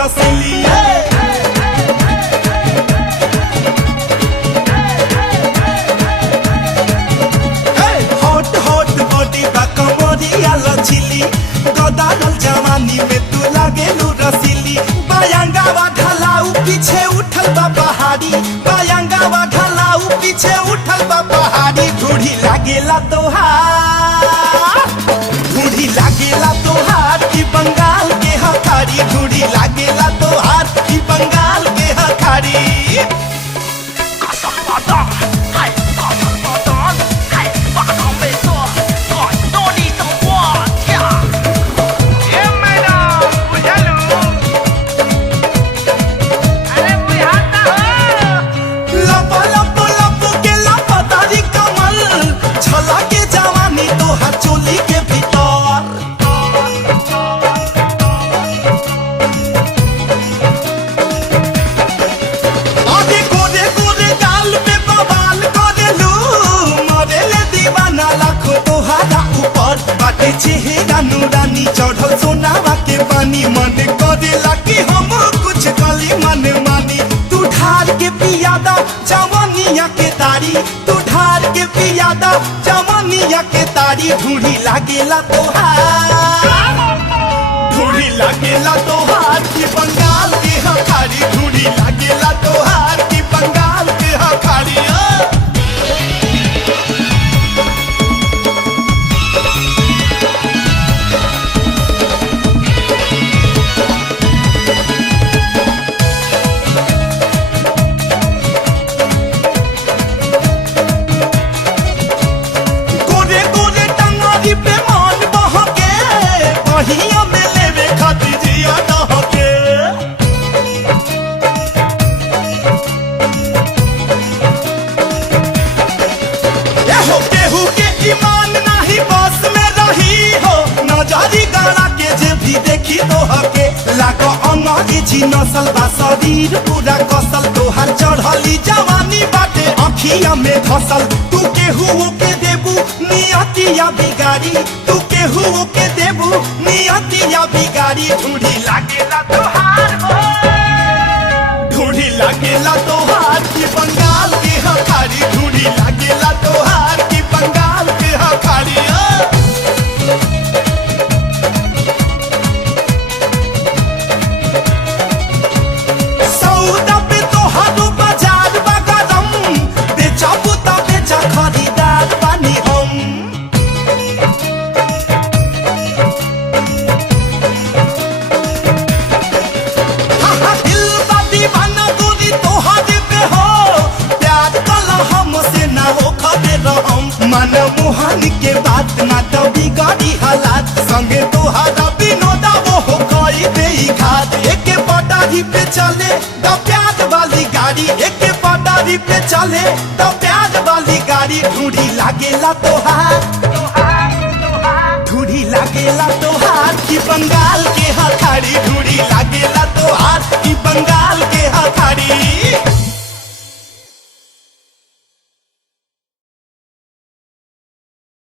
रसीली। Hot hot body बा कमरिया लचीली, गदारल जवानी में तू लागेलू रसीली। बायांगावा ढलाऊ पीछे उठल बा पहाड़ी, बायांगावा ढलाऊ पीछे उठल बा पहाड़ी। ढूढ़ी लागेला तोहार, ढूढ़ी लागेला तोहार की बंगाल के हखाड़ी, ढूढ़ी लागेला तोहार की बंगाल के हखाड़ी। चेहरा नूरानी चढ़ल सोनावा के पानी, मन करेला कि हम कुछ कली मन मानी। तू ढार के पियादा जवानिया के तारी, तू ढार के पियादा जवानिया के तारी। ढूढ़ी लागेला तोहार, ढूढ़ी लागेला तोहार की बंगाल के हखाड़ी, ढूढ़ी लागेला तोहार की बंगाल के हखाड़ी। नसल बा शरीर पूरा कसल, तोहर चढ़ली जवानी बाटे अखिया में धसल। तू केहू के देबू नियतिया बिगाड़ी, तू केहू के देबू नियतिया बिगाड़ी। ढूढ़ी लागेला तोहार हो, ढूढ़ी लागेला तोहार की बंगाल के हखाड़ी, ढूढ़ी लागेला तोहार की बंगाल के हखाड़ी। मन मोहन के बात ना तो बिगाड़ी हालात, संगे तोहारा विनोदा वो हो कोई दे घात। एक पटारी पे चले तो प्याज वाली गाड़ी, एक पटारी पे चले तो प्याज वाली गाड़ी। ढूढ़ी लागेला तोहार, ढूढ़ी लागेला तोहार की बंगाल के हखाड़ी, ढूढ़ी लागेला तोहार की बंगाल के हखाड़ी।